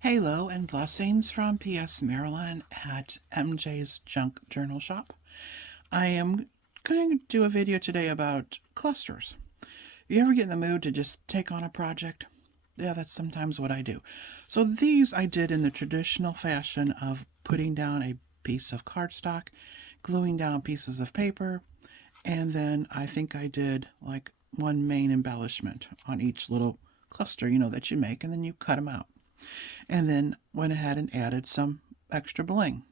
Hello and blessings from PS Maryland at MJ's Junk Journal Shop. I am going to do a video today about clusters. You ever get in the mood to just take on a project? Yeah, that's sometimes what I do. So these I did in the traditional fashion of putting down a piece of cardstock, gluing down pieces of paper, and then I think I did like one main embellishment on each little cluster, that you make, and then you cut them out. And then went ahead and added some extra bling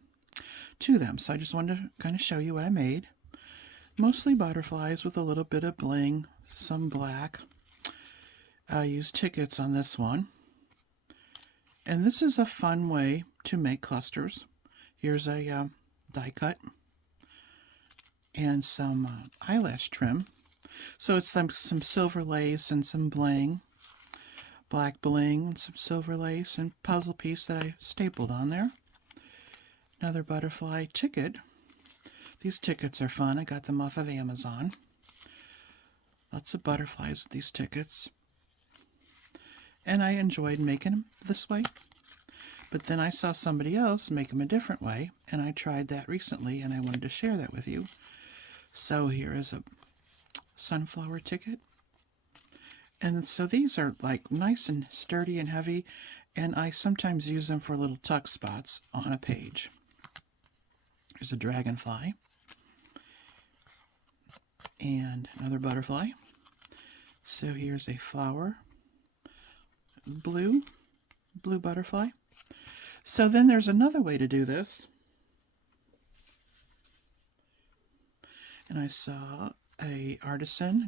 to them. So I just wanted to kind of show you what I made. Mostly butterflies with a little bit of bling, some black. I used tickets on this one. And this is a fun way to make clusters. Here's a die cut and some eyelash trim. So it's some silver lace and some bling, black bling, and some silver lace and puzzle piece that I stapled on there. Another butterfly ticket. These tickets are fun. I got them off of Amazon. Lots of butterflies with these tickets. And I enjoyed making them this way. But then I saw somebody else make them a different way, and I tried that recently, and I wanted to share that with you. So here is a sunflower ticket. And so these are like nice and sturdy and heavy, and I sometimes use them for little tuck spots on a page. Here's a dragonfly. And another butterfly. So here's a flower. Blue butterfly. So then there's another way to do this. And I saw a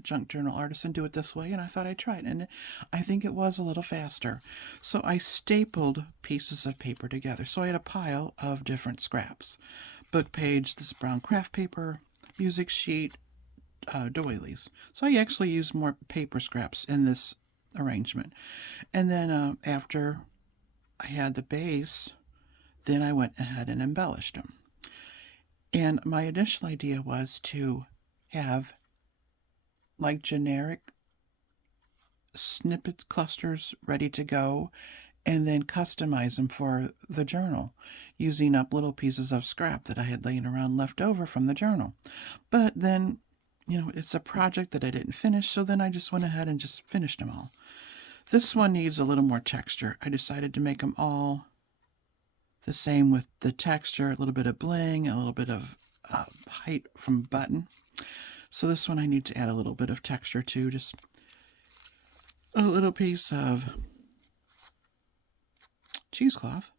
junk journal artisan do it this way, and I thought I'd try it, and I think it was a little faster. So I stapled pieces of paper together. So I had a pile of different scraps. Book page, this brown craft paper, music sheet, doilies. So I actually used more paper scraps in this arrangement. And then after I had the base, then I went ahead and embellished them. And my initial idea was to have like generic snippet clusters ready to go and then customize them for the journal using up little pieces of scrap that I had laying around left over from the journal. But then, it's a project that I didn't finish, so then I just went ahead and just finished them all. This one needs a little more texture. I decided to make them all the same with the texture, a little bit of bling, a little bit of height from button. So this one I need to add a little bit of texture to, just a little piece of cheesecloth.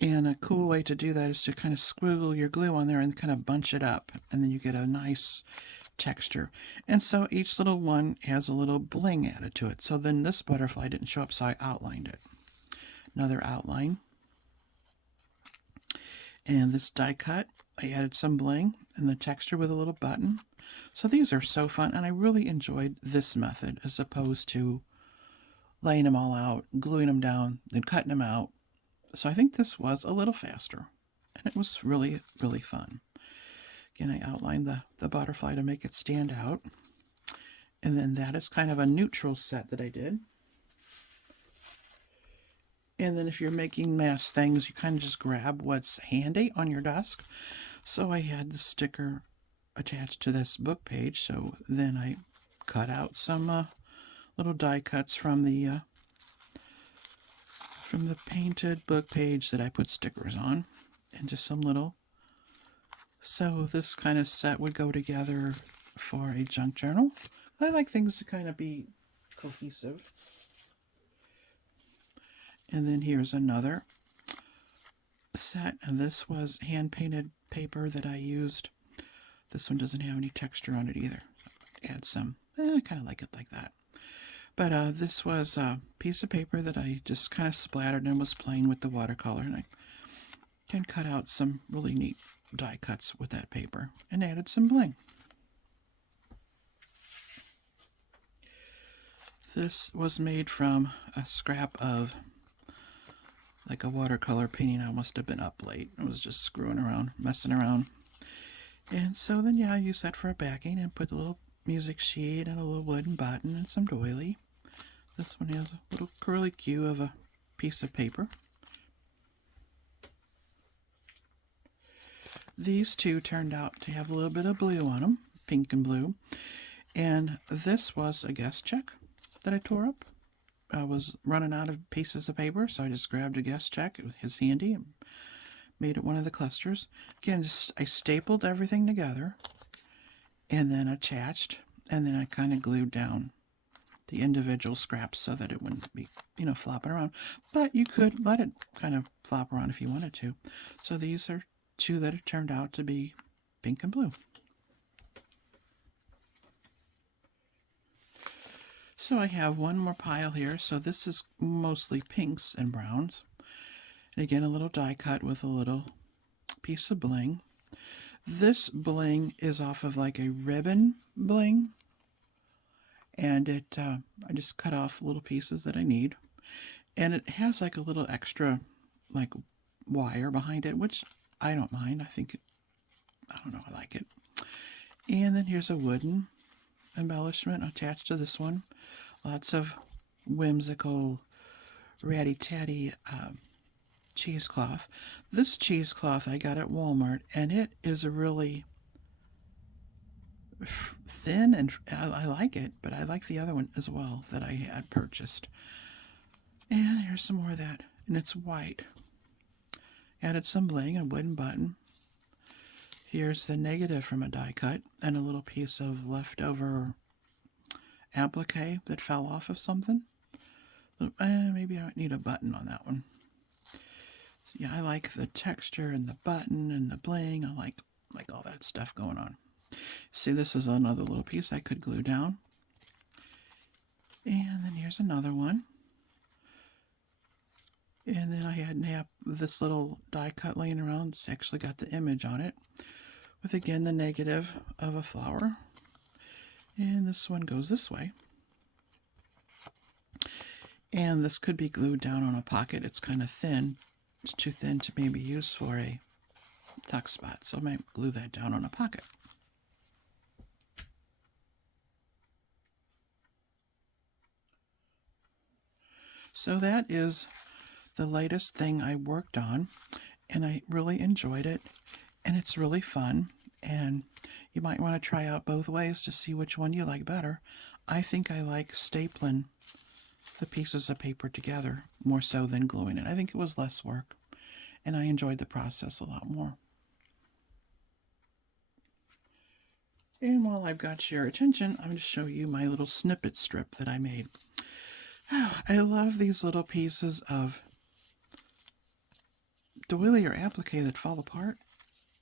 And a cool way to do that is to kind of squiggle your glue on there and kind of bunch it up, and then you get a nice texture. And so each little one has a little bling added to it. So then this butterfly didn't show up, so I outlined it. Another outline. And this die cut, I added some bling and the texture with a little button. So these are so fun, and I really enjoyed this method as opposed to laying them all out, gluing them down, then cutting them out. So I think this was a little faster, and it was really, really fun. Again, I outlined the butterfly to make it stand out. And then that is kind of a neutral set that I did. And then if you're making mass things, you kind of just grab what's handy on your desk. So I had the sticker attached to this book page, so then I cut out some little die cuts from the painted book page that I put stickers on, and just some little. So this kind of set would go together for a junk journal. I like things to kind of be cohesive. And then here's another set, and this was hand-painted paper that I used. This one doesn't have any texture on it either. Add some. I kind of like it like that. But this was a piece of paper that I just kind of splattered and was playing with the watercolor, and I can cut out some really neat die cuts with that paper and added some bling. This was made from a scrap of like a watercolor painting. I must have been up late. I was just screwing around, messing around. And so then, I used that for a backing and put a little music sheet and a little wooden button and some doily. This one has a little curly cue of a piece of paper. These two turned out to have a little bit of blue on them, pink and blue. And this was a guest check that I tore up. I was running out of pieces of paper, so I just grabbed a guest check. It was handy and made it one of the clusters. Again, I stapled everything together and then attached, and then I kind of glued down the individual scraps so that it wouldn't be, flopping around. But you could let it kind of flop around if you wanted to. So these are two that have turned out to be pink and blue. So I have one more pile here. So this is mostly pinks and browns. And again, a little die cut with a little piece of bling. This bling is off of like a ribbon bling. And I just cut off little pieces that I need. And it has like a little extra like wire behind it, which I don't mind. I like it. And then here's a wooden embellishment attached to this one. Lots of whimsical ratty-tatty cheesecloth. This cheesecloth I got at Walmart, and it is a really thin, and I like it, but I like the other one as well that I had purchased. And here's some more of that, and it's white. Added some bling and a wooden button. Here's the negative from a die cut, and a little piece of leftover applique that fell off of something. Maybe I need a button on that one. So yeah, I like the texture and the button and the bling. I like all that stuff going on. See, this is another little piece I could glue down. And then here's another one. And then I had this little die cut laying around. It's actually got the image on it, with again the negative of a flower. And this one goes this way. And this could be glued down on a pocket. It's kind of thin. It's too thin to maybe use for a tuck spot, so I might glue that down on a pocket. So that is the latest thing I worked on, and I really enjoyed it, and it's really fun, and you might want to try out both ways to see which one you like better. I think I like stapling the pieces of paper together more so than gluing it. I think it was less work, and I enjoyed the process a lot more. And while I've got your attention, I'm going to show you my little snippet strip that I made. Oh, I love these little pieces of doily or applique that fall apart.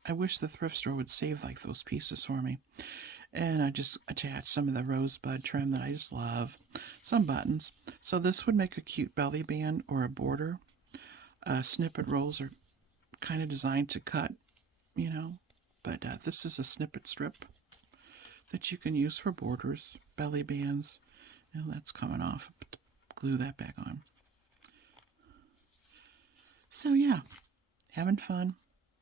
I wish the thrift store would save like those pieces for me. And I just attached some of the rosebud trim that I just love. Some buttons. So this would make a cute belly band or a border. Snippet rolls are kind of designed to cut, But this is a snippet strip that you can use for borders, belly bands. That's coming off. Glue that back on. So yeah, having fun,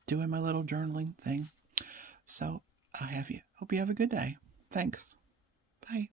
doing my little journaling thing. So hope you have a good day. Thanks. Bye.